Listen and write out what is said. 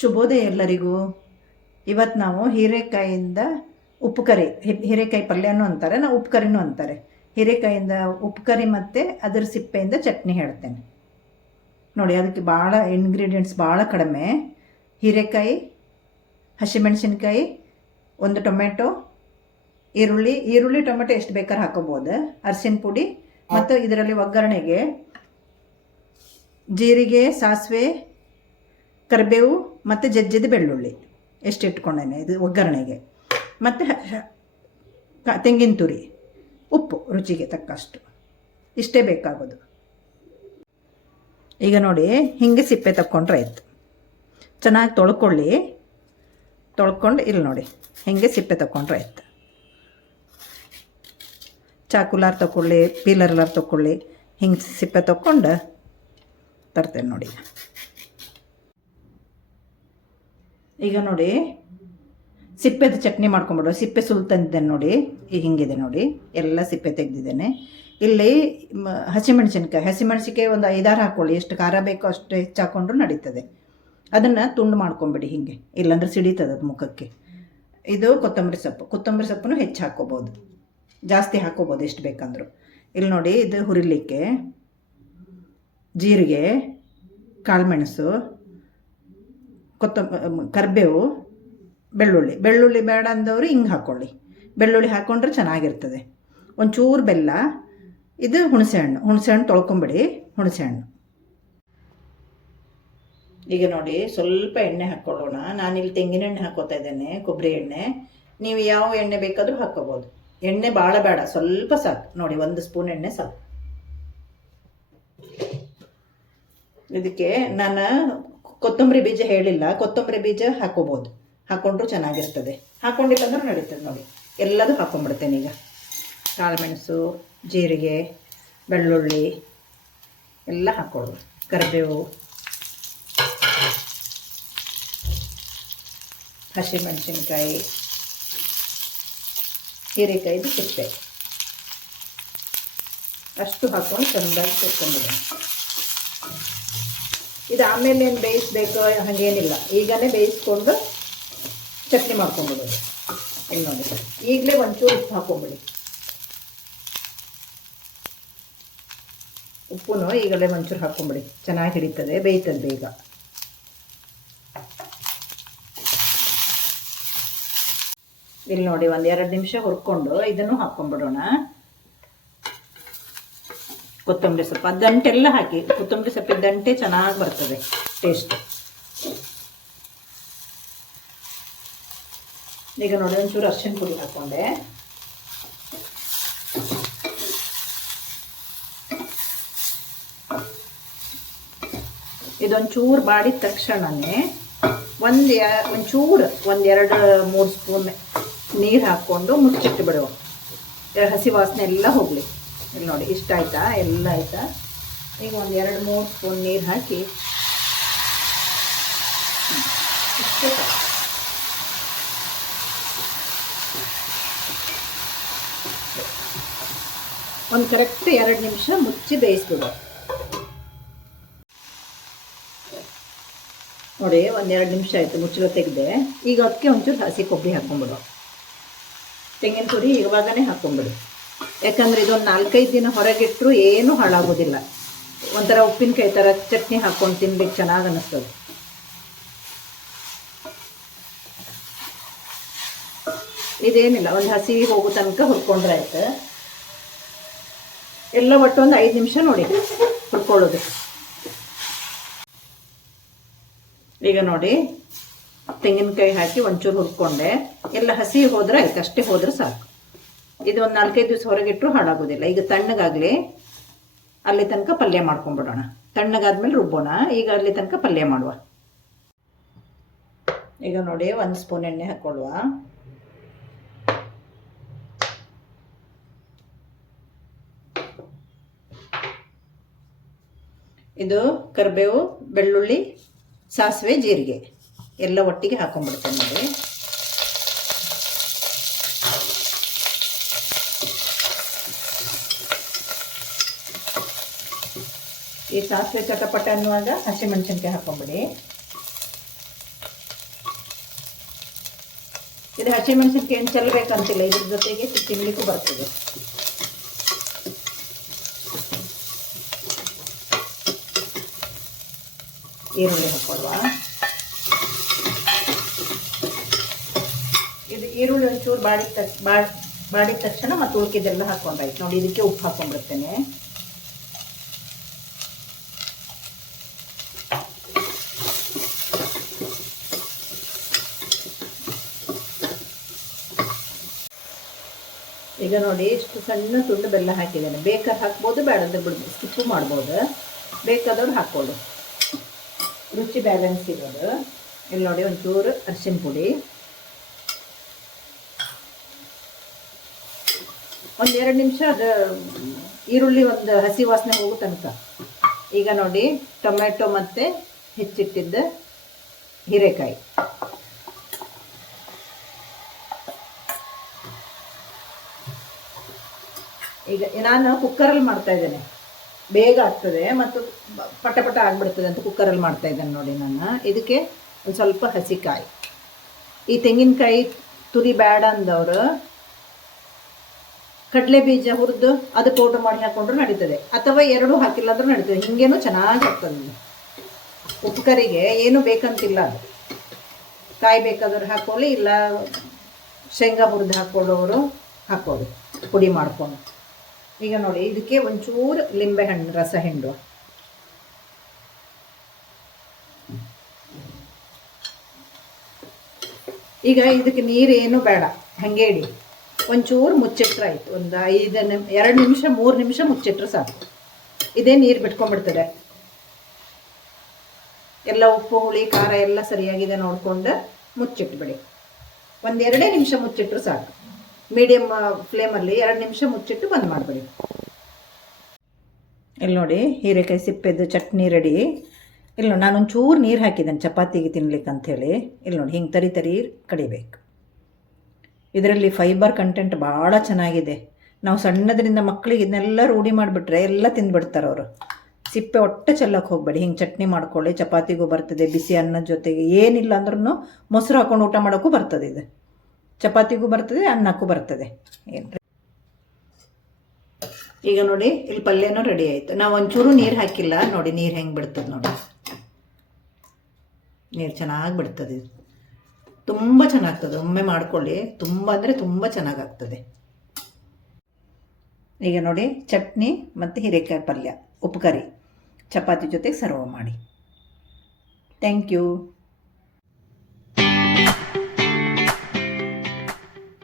ಶುಭೋದಯ ಎಲ್ಲರಿಗೂ. ಇವತ್ತು ನಾವು ಹೀರೆಕಾಯಿಂದ ಉಪ್ಪು ಕರಿ, ಹೀರೆಕಾಯಿ ಪಲ್ಯನೂ ಅಂತಾರೆ, ನಾವು ಉಪ್ಪು ಕರಿನೂ ಅಂತಾರೆ. ಹೀರೆಕಾಯಿಂದ ಉಪ್ಪು ಕರಿ ಮತ್ತು ಅದರ ಸಿಪ್ಪೆಯಿಂದ ಚಟ್ನಿ ಹೇಳ್ತೇನೆ ನೋಡಿ. ಅದಕ್ಕೆ ಭಾಳ ಇಂಗ್ರೀಡಿಯೆಂಟ್ಸ್ ಭಾಳ ಕಡಿಮೆ. ಹೀರೆಕಾಯಿ, ಹಸಿಮೆಣಸಿನ್ಕಾಯಿ, ಒಂದು ಟೊಮೆಟೊ, ಈರುಳ್ಳಿ ಟೊಮೆಟೊ ಎಷ್ಟು ಬೇಕಾದ್ರೆ ಹಾಕೋಬೋದು, ಅರಿಶಿನ ಪುಡಿ, ಮತ್ತು ಇದರಲ್ಲಿ ಒಗ್ಗರಣೆಗೆ ಜೀರಿಗೆ, ಸಾಸಿವೆ, ಕರಿಬೇವು ಮತ್ತು ಜಜ್ಜಿದ ಬೆಳ್ಳುಳ್ಳಿ ಎಷ್ಟು ಇಟ್ಕೊಂಡೇನೆ ಇದು ಒಗ್ಗರಣೆಗೆ, ಮತ್ತು ತೆಂಗಿನ ತುರಿ, ಉಪ್ಪು ರುಚಿಗೆ ತಕ್ಕಷ್ಟು, ಇಷ್ಟೇ ಬೇಕಾಗೋದು. ಈಗ ನೋಡಿ, ಹೀಗೆ ಸಿಪ್ಪೆ ತಕ್ಕೊಂಡ್ರೆ ಆಯಿತು. ಚೆನ್ನಾಗಿ ತೊಳ್ಕೊಂಡು ಇಲ್ಲಿ ನೋಡಿ ಹೀಗೆ ಸಿಪ್ಪೆ ತಕ್ಕೊಂಡ್ರೆ ಆಯ್ತು. ಚಾಕುಲಾರ್ ತಗೊಳ್ಳಿ, ಪೀಲರ್ಲಾರ್ ತಗೊಳ್ಳಿ, ಹಿಂಗೆ ಸಿಪ್ಪೆ ತಕ್ಕೊಂಡು ತರ್ತೇನೆ ನೋಡಿ. ಈಗ ನೋಡಿ ಸಿಪ್ಪೆದು ಚಟ್ನಿ ಮಾಡ್ಕೊಂಬಿಡೋ. ಸಿಪ್ಪೆ ಸುಲ್ತಂದಿದ್ದೇನೆ ನೋಡಿ, ಈಗ ಹಿಂಗಿದೆ ನೋಡಿ, ಎಲ್ಲ ಸಿಪ್ಪೆ ತೆಗೆದಿದ್ದೇನೆ. ಇಲ್ಲಿ ಹಸಿಮೆಣಸಿನ್ಕಾಯಿ ಒಂದು 5-6 ಹಾಕ್ಕೊಳ್ಳಿ, ಎಷ್ಟು ಖಾರ ಬೇಕೋ ಅಷ್ಟು ಹೆಚ್ಚು ಹಾಕ್ಕೊಂಡ್ರು ನಡೀತದೆ. ಅದನ್ನು ತುಂಡು ಮಾಡ್ಕೊಂಬಿಡಿ ಹಿಂಗೆ, ಇಲ್ಲಾಂದ್ರೆ ಸಿಡೀತದೆ ಅದು ಮುಖಕ್ಕೆ. ಇದು ಕೊತ್ತಂಬರಿ ಸೊಪ್ಪನ್ನು ಹೆಚ್ಚು ಹಾಕ್ಕೋಬೋದು, ಜಾಸ್ತಿ ಹಾಕ್ಕೋಬೋದು ಎಷ್ಟು ಬೇಕಂದ್ರು. ಇಲ್ಲಿ ನೋಡಿ, ಇದು ಹುರಿಲಿಕ್ಕೆ ಜೀರಿಗೆ, ಕಾಳುಮೆಣಸು, ಕರಿಬೇವು, ಬೆಳ್ಳುಳ್ಳಿ ಬೇಡ ಅಂದವರು ಹಿಂಗೆ ಹಾಕ್ಕೊಳ್ಳಿ. ಬೆಳ್ಳುಳ್ಳಿ ಹಾಕ್ಕೊಂಡ್ರೆ ಚೆನ್ನಾಗಿರ್ತದೆ. ಒಂಚೂರು ಬೆಲ್ಲ, ಇದು ಹುಣಸೆಹಣ್ಣು ತೊಳ್ಕೊಂಬಿಡಿ, ಹುಣಸೆಹಣ್ಣು. ಈಗ ನೋಡಿ ಸ್ವಲ್ಪ ಎಣ್ಣೆ ಹಾಕ್ಕೊಳ್ಳೋಣ. ನಾನಿಲ್ಲಿ ತೆಂಗಿನ ಎಣ್ಣೆ ಹಾಕೋತಾ ಇದ್ದೇನೆ, ಕೊಬ್ಬರಿ ಎಣ್ಣೆ. ನೀವು ಯಾವ ಎಣ್ಣೆ ಬೇಕಾದರೂ ಹಾಕ್ಕೋಬೋದು. ಎಣ್ಣೆ ಭಾಳ ಬೇಡ, ಸ್ವಲ್ಪ ಸಾಕು ನೋಡಿ, 1 ಸ್ಪೂನ್ ಎಣ್ಣೆ ಸಾಕು. ಇದಕ್ಕೆ ನಾನು ಕೊತ್ತಂಬರಿ ಬೀಜ ಹೇಳಿಲ್ಲ, ಕೊತ್ತಂಬರಿ ಬೀಜ ಹಾಕ್ಕೋಬೋದು, ಹಾಕ್ಕೊಂಡ್ರು ಚೆನ್ನಾಗಿರ್ತದೆ. ಹಾಕ್ಕೊಂಡಿಲ್ಲ ಅಂದ್ರೆ ನಡೀತದೆ ನೋಡಿ. ಎಲ್ಲದೂ ಹಾಕ್ಕೊಂಡ್ಬಿಡ್ತೇನೆ ಈಗ. ಕಾಳುಮೆಣಸು, ಜೀರಿಗೆ, ಬೆಳ್ಳುಳ್ಳಿ ಎಲ್ಲ ಹಾಕ್ಕೊಳ್ಳೋದು, ಕರಿಬೇವು, ಹಸಿಮೆಣಸಿನ್ಕಾಯಿ, ಹೀರೆಕಾಯಿದು ಸಿಪ್ಪೆ ಅಷ್ಟು ಹಾಕ್ಕೊಂಡು ಚೆಂದಾಗಿ ತೆಕ್ಕೊಂಡ್ಬಿಡೋಣ. ಇದು ಆಮೇಲೆ ಏನು ಬೇಯಿಸ್ಬೇಕು ಹಾಗೇನಿಲ್ಲ, ಈಗಲೇ ಬೇಯಿಸ್ಕೊಂಡು ಚಟ್ನಿ ಮಾಡ್ಕೊಂಡ್ಬಿಡೋದು. ಇಲ್ಲಿ ನೋಡಿ, ಈಗಲೇ ಒಂಚೂರು ಉಪ್ಪು ಹಾಕ್ಕೊಂಬಿಡಿ. ಉಪ್ಪುನು ಈಗಲೇ ಒಂಚೂರು ಹಾಕ್ಕೊಂಬಿಡಿ, ಚೆನ್ನಾಗಿ ಹಿಡಿತದೆ, ಬೇಯ್ತದೆ ಬೇಗ. ಇಲ್ಲಿ ನೋಡಿ, 1-2 ನಿಮಿಷ ಹುರ್ಕೊಂಡು ಇದನ್ನು ಹಾಕ್ಕೊಂಡ್ಬಿಡೋಣ. ಕೊತ್ತಂಬರಿ ಸೊಪ್ಪು ದಂಟೆಲ್ಲ ಹಾಕಿ, ಕೊತ್ತಂಬರಿ ಸೊಪ್ಪಿನ ದಂಟೆ ಚೆನ್ನಾಗಿ ಬರ್ತದೆ ಟೇಸ್ಟ್. ಈಗ ನೋಡಿ, ಒಂಚೂರು ಅರಿಶಿನ ಪುಡಿ ಹಾಕ್ಕೊಂಡೆ. ಇದೊಂಚೂರು ಬಾಡಿದ ತಕ್ಷಣನೇ ಒಂಚೂರು 1-2-3 ಸ್ಪೂನ್ ನೀರು ಹಾಕ್ಕೊಂಡು ಮುಚ್ಚಿಟ್ಟು ಬಿಡುವ, ಹಸಿ ವಾಸನೆ ಎಲ್ಲ ಹೋಗಲಿ. ಇಲ್ಲಿ ನೋಡಿ, ಇಷ್ಟ ಆಯ್ತಾ, ಎಲ್ಲ ಆಯ್ತಾ. ಈಗ 1-2-3 ಸ್ಪೂನ್ ನೀರು ಹಾಕಿ ಇಷ್ಟೇ ಒಂದು ಕರೆಕ್ಟ್ 2 ನಿಮಿಷ ಮುಚ್ಚಿ ಬೇಯಿಸ್ಬಿಡುವ ನೋಡಿ. 1-2 ನಿಮಿಷ ಆಯಿತು, ಮುಚ್ಚಳ ತೆಗೆದೆ. ಈಗ ಅದಕ್ಕೆ ಒಂಚೂರು ಹಸಿ ಕೊಬ್ಬರಿ ಹಾಕ್ಕೊಂಬಿಡು, ತೆಂಗಿನ ತುರಿ ಇವಾಗನೇ ಹಾಕ್ಕೊಂಬಿಡು. ಯಾಕಂದರೆ ಇದೊಂದು 4-5 ದಿನ ಹೊರಗಿಟ್ಟರು ಏನೂ ಹಾಳಾಗೋದಿಲ್ಲ. ಒಂಥರ ಉಪ್ಪಿನಕಾಯಿ ಥರ ಚಟ್ನಿ ಹಾಕ್ಕೊಂಡು ತಿನ್ಲಿಕ್ಕೆ ಚೆನ್ನಾಗಿ ಅನ್ನಿಸ್ತದೆ. ಇದೇನಿಲ್ಲ, ಒಂದು ಹಸಿ ಹೋಗೋ ತನಕ ಹುರ್ಕೊಂಡ್ರೆ ಆಯ್ತು. ಎಲ್ಲ ಒಟ್ಟು ಒಂದು 5 ನಿಮಿಷ ನೋಡಿ ಹುರ್ಕೊಳ್ಳೋದು. ಈಗ ನೋಡಿ, ತೆಂಗಿನಕಾಯಿ ಹಾಕಿ ಒಂಚೂರು ಹುರ್ಕೊಂಡೆ. ಎಲ್ಲ ಹಸಿ ಹೋದ್ರೆ ಆಯ್ತು, ಅಷ್ಟೇ ಹೋದ್ರೆ ಸಾಕು. ಇದು ಒಂದು 4-5 ದಿವಸ ಹೊರಗಿಟ್ಟರು ಹಾಳಾಗೋದಿಲ್ಲ. ಈಗ ತಣ್ಣಗಾಗಲಿ, ಅಲ್ಲಿ ತನಕ ಪಲ್ಯ ಮಾಡ್ಕೊಂಡ್ಬಿಡೋಣ. ತಣ್ಣಗಾದ್ಮೇಲೆ ರುಬ್ಬೋಣ. ಈಗ ಅಲ್ಲಿ ತನಕ ಪಲ್ಯ ಮಾಡುವ. ಈಗ ನೋಡಿ, 1 ಸ್ಪೂನ್ ಎಣ್ಣೆ ಹಾಕ್ಕೊಳ್ಳುವ. ಇದು ಕರಿಬೇವು, ಬೆಳ್ಳುಳ್ಳಿ, ಸಾಸಿವೆ, ಜೀರಿಗೆ ಎಲ್ಲ ಒಟ್ಟಿಗೆ ಹಾಕೊಂಡ್ಬಿಡ್ತೇನೆ ನೋಡಿ. ಈ ಸಾಸಿವೆ ಚಟಪಟ ಅನ್ನುವಾಗ ಹಸಿಮೆಣಸಿನ್ಕಾಯಿ ಹಾಕೊಂಬಿಡಿ. ಇದು ಹಸಿಮೆಣಸಿನ್ಕಾಯಿ ಏನು ಚೆಲ್ಲಬೇಕಂತಿಲ್ಲ, ಇದ್ರ ಜೊತೆಗೆ ತಿನ್ಲಿಕ್ಕೂ ಬರ್ತದೆ. ಈರುಳ್ಳಿ ಹಾಕೊಳ್ಳುವ. ಇದು ಈರುಳ್ಳಿ ಒಂಚೂರು ಬಾಡಿದ ತಕ್ಷಣ ಮತ್ತೆ ಉಳ್ಕಿದೆಲ್ಲ ಹಾಕೊಂಡ್ರಾಯ್ತು ನೋಡಿ. ಇದಕ್ಕೆ ಉಪ್ಪು ಹಾಕೊಂಡ್ಬಿಡ್ತೇನೆ. ಈಗ ನೋಡಿ ಇಷ್ಟು ಸಣ್ಣ ತುಂಡು ಬೆಲ್ಲ ಹಾಕಿದ್ದೇನೆ. ಬೇಕಾದ್ರೆ ಹಾಕ್ಬೋದು, ಬೇಡಂದ್ರೆ ಬಿಡ್ಬೋದು, ಸ್ಕಿಪ್ಪು ಮಾಡ್ಬೋದು. ಬೇಕಾದವ್ರು ಹಾಕ್ಕೊಳ್ಳಿ, ರುಚಿ ಬ್ಯಾಲೆನ್ಸ್ ಇರೋದು. ಇಲ್ಲಿ ನೋಡಿ ಒಂಚೂರು ಅರಿಶಿನ ಪುಡಿ, ಒಂದು 2 ನಿಮಿಷ ಅದು ಈರುಳ್ಳಿ ಒಂದು ಹಸಿ ವಾಸನೆ ಹೋಗೋ ತನಕ. ಈಗ ನೋಡಿ ಟೊಮೆಟೊ ಮತ್ತು ಹೆಚ್ಚಿಟ್ಟಿದ್ದ ಹೀರೆಕಾಯಿ. ಈಗ ನಾನು ಕುಕ್ಕರಲ್ಲಿ ಮಾಡ್ತಾ ಇದ್ದೇನೆ, ಬೇಗ ಆಗ್ತದೆ ಮತ್ತು ಪಟ ಪಟ ಆಗಿಬಿಡ್ತದೆ ಅಂತ ಕುಕ್ಕರಲ್ಲಿ ಮಾಡ್ತಾ ಇದ್ದೇನೆ ನೋಡಿ ನಾನು. ಇದಕ್ಕೆ ಒಂದು ಸ್ವಲ್ಪ ಹಸಿಕಾಯಿ, ಈ ತೆಂಗಿನಕಾಯಿ ತುರಿ ಬೇಡ ಅಂದವರು ಕಡಲೆ ಬೀಜ ಹುರಿದು ಅದು ಪೌಡರ್ ಮಾಡಿ ಹಾಕೊಂಡ್ರು ನಡೀತದೆ, ಅಥವಾ 2 ಹಾಕಿಲ್ಲ ಅಂದ್ರೂ ನಡೀತದೆ. ಹಿಂಗೇನು ಚೆನ್ನಾಗಿ ಆಗ್ತದೆ. ಉಪ್ಪುಕರಿಗೆ ಏನು ಬೇಕಂತಿಲ್ಲ, ಅದು ಕಾಯಿ ಬೇಕಾದವ್ರು ಹಾಕೊಳ್ಳಿ, ಇಲ್ಲ ಶೇಂಗಾ ಹುರಿದು ಹಾಕೊಳ್ಳೋರು ಹಾಕೊಳ್ಳಿ ಪುಡಿ ಮಾಡ್ಕೊಂಡು. ಈಗ ನೋಡಿ ಇದಕ್ಕೆ ಒಂಚೂರು ಲಿಂಬೆಹಣ್ಣು ರಸ ಹಿಂಡುವ. ಈಗ ಇದಕ್ಕೆ ನೀರೇನು ಬೇಡ, ಹಾಗೆ ಇಡಿ. ಒಂಚೂರು ಮುಚ್ಚಿಟ್ರೆ ಆಯಿತು. ಒಂದು 2 ನಿಮಿಷ 3 ನಿಮಿಷ ಮುಚ್ಚಿಟ್ರೆ ಸಾಕು. ಇದೇ ನೀರು ಬಿಟ್ಕೊಂಡ್ಬಿಡ್ತದೆ. ಎಲ್ಲ ಉಪ್ಪು ಹುಳಿ ಖಾರ ಎಲ್ಲ ಸರಿಯಾಗಿದೆ ನೋಡಿಕೊಂಡು ಮುಚ್ಚಿಟ್ಬಿಡಿ. 1-2 ನಿಮಿಷ ಮುಚ್ಚಿಟ್ರೆ ಸಾಕು. ಮೀಡಿಯಮ್ ಫ್ಲೇಮಲ್ಲಿ 2 ನಿಮಿಷ ಮುಚ್ಚಿಟ್ಟು ಬಂದ್ ಮಾಡಿಬಿಡಿ. ಇಲ್ಲಿ ನೋಡಿ ಹೀರೆಕಾಯಿ ಸಿಪ್ಪೆದು ಚಟ್ನಿ ರೆಡಿ. ಇಲ್ಲಿ ನೋಡಿ ನಾನೊಂಚೂರು ನೀರು ಹಾಕಿದ್ದೇನೆ ಚಪಾತಿಗೆ ತಿನ್ಲಿಕ್ಕೆ ಅಂಥೇಳಿ. ಇಲ್ಲಿ ನೋಡಿ ಹಿಂಗೆ ತರಿ ಕಡಿಬೇಕು. ಇದರಲ್ಲಿ ಫೈಬರ್ ಕಂಟೆಂಟ್ ಭಾಳ ಚೆನ್ನಾಗಿದೆ. ನಾವು ಸಣ್ಣದರಿಂದ ಮಕ್ಕಳಿಗೆ ಇದನ್ನೆಲ್ಲ ರೂಢಿ ಮಾಡಿಬಿಟ್ರೆ ಎಲ್ಲ ತಿಂದುಬಿಡ್ತಾರೆ ಅವರು. ಸಿಪ್ಪೆ ಒಟ್ಟೆ ಚೆಲ್ಲಕ್ಕೆ ಹೋಗಬೇಡಿ. ಹಿಂಗೆ ಚಟ್ನಿ ಮಾಡ್ಕೊಳ್ಳಿ, ಚಪಾತಿಗೂ ಬರ್ತದೆ, ಬಿಸಿ ಅನ್ನದ ಜೊತೆಗೆ. ಏನಿಲ್ಲ ಅಂದ್ರೂ ಮೊಸರು ಹಾಕೊಂಡು ಊಟ ಮಾಡೋಕ್ಕೂ ಬರ್ತದೆ. ಇದು ಚಪಾತಿಗೂ ಬರ್ತದೆ, ಅನ್ನಕ್ಕೂ ಬರ್ತದೆ. ಏನು ಈಗ ನೋಡಿ ಇಲ್ಲಿ ಪಲ್ಯನೂ ರೆಡಿ ಆಯಿತು. ನಾವು ಒಂಚೂರು ನೀರು ಹಾಕಿಲ್ಲ ನೋಡಿ, ನೀರು ಹೆಂಗೆ ಬಿಡ್ತದೆ ನೋಡಿ. ನೀರು ಚೆನ್ನಾಗಿ ಬಿಡ್ತದೆ. ಇದು ತುಂಬ ಚೆನ್ನಾಗ್ತದೆ. ಒಮ್ಮೆ ಮಾಡ್ಕೊಳ್ಳಿ, ತುಂಬ ಅಂದರೆ ತುಂಬ ಚೆನ್ನಾಗಾಗ್ತದೆ. ಈಗ ನೋಡಿ ಚಟ್ನಿ ಮತ್ತು ಹೀರೆಕಾಯಿ ಪಲ್ಯ, ಉಪ್ಪು ಕರಿ ಚಪಾತಿ ಜೊತೆಗೆ ಸರ್ವ್ ಮಾಡಿ. Thank you.